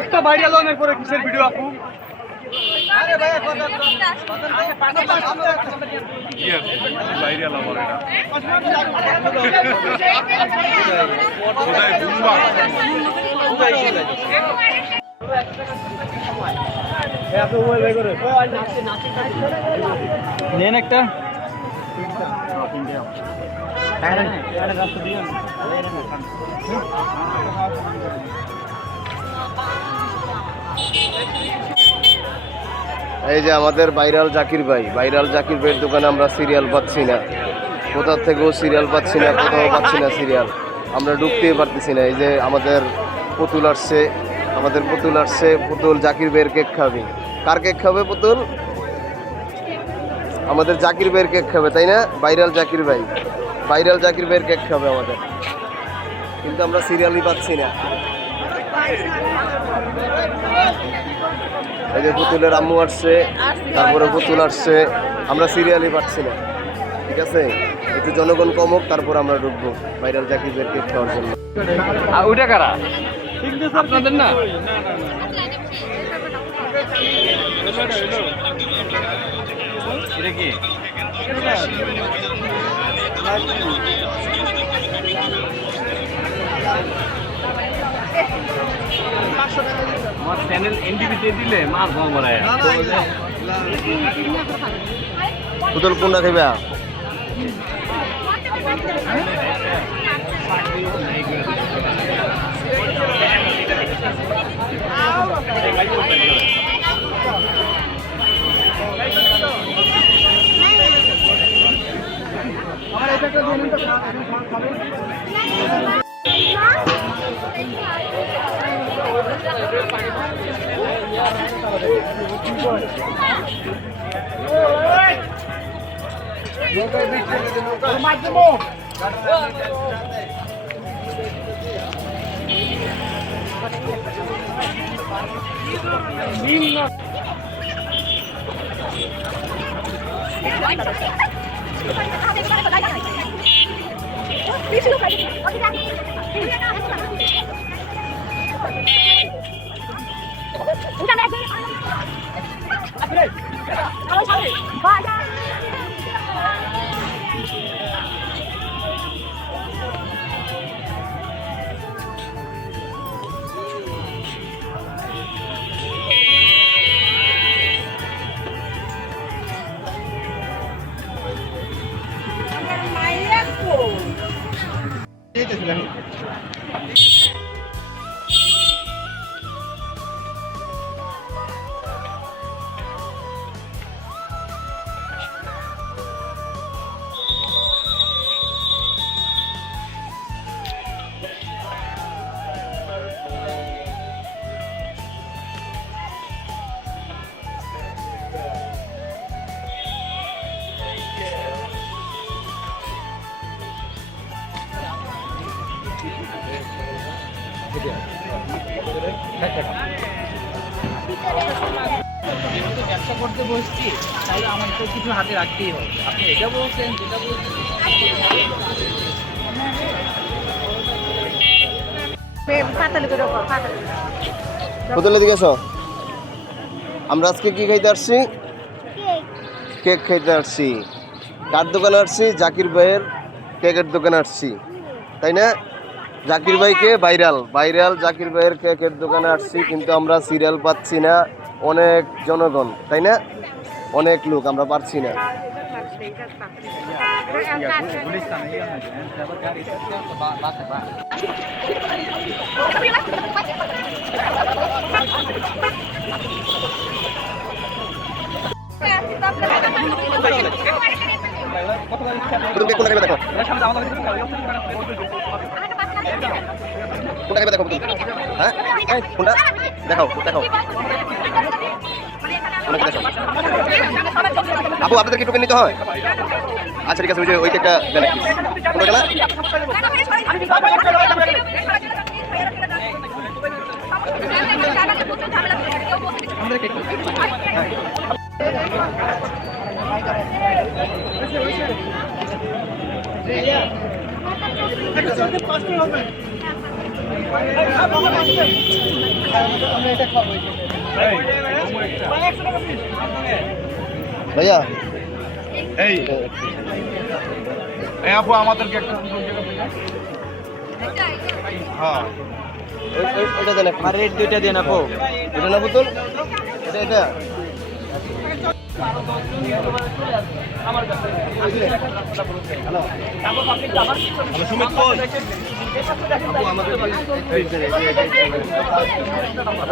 একটা ভাইরাল হওয়ার পরে কিসের ভিডিও আপু? আরে ভাই কথা ভাইরাল আমার এটা নেন একটা এই যে আমাদের ভাইরাল জাকির ভাইয়ের দোকানে আমরা সিরিয়াল পাচ্ছি না, কোথা থেকেও সিরিয়াল পাচ্ছি না, কোথাও পাচ্ছি না সিরিয়াল, আমরা ঢুকতেই পারতেছি না। এই যে আমাদের পুতুল আসছে, পুতুল জাকির ভাইয়ের কেক খাবে। কার কেক খাবে পুতুল? আমাদের জাকির ভাইয়ের কেক খাবে, তাই না? ভাইরাল জাকির ভাইয়ের কেক খাবে আমাদের, কিন্তু আমরা সিরিয়ালই পাচ্ছি না। এই যে পুতুলের আম্মু আসছে, তারপরে পুতুল আসছে, আমরা সিরিয়ালই পাচ্ছি না। ঠিক আছে, একটু জনগণ কমুক, তারপর আমরা ঢুকবো ভাইরাল জাকির ভাইয়ের কেক খাওয়ার জন্য। ওইটা কারা আপনাদের না? এটা কি আমার চ্যানেল এনটিভিতে দিলে মাছ ভাঙবে। পুতুল কোনটা খাইবা? ব্যবসা করতে বসছি, তাহলে আমার তো কিছু হাতে রাখতেই হবে। আপনি এটা বলছেন, যেটা বলছেন। পুতুলের দিকে এসো। আমরা আজকে কি খাইতে আসছি? কেক খাইতে আসছি। কার দোকানে আসছি? জাকির ভাইয়ের কেকের দোকানে আসছি, তাই না? জাকির ভাইকে ভাইরাল জাকির ভাইয়ের কেকের দোকানে আসছি, কিন্তু আমরা সিরিয়াল পাচ্ছি না। অনেক জনগণ, তাই না? অনেক লোক, আমরা পারছি না। হ্যাঁ, কোনটা দেখাও আপু, আপনাদের কি টোকেন নিতে হয়? আচ্ছা ঠিক আছে, ওই যে ওই কেকটা দেন। কোনটা গেল? ভাইয়া এই এই আপু আমাদেরকে একটা হ্যাঁ ওটা দেন আর রেট দুইটা দেন আপু। এটা না বোতল এটা এটা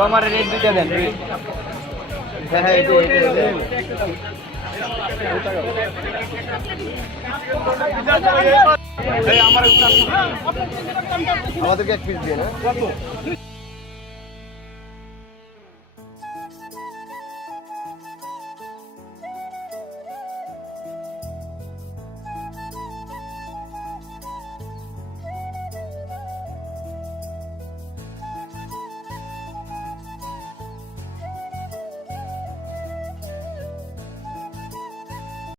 আমার রেট দুইটা দেন। হ্যাঁ হ্যাঁ এটা এই আমার আমাদেরকে এক পিস দিয়ে না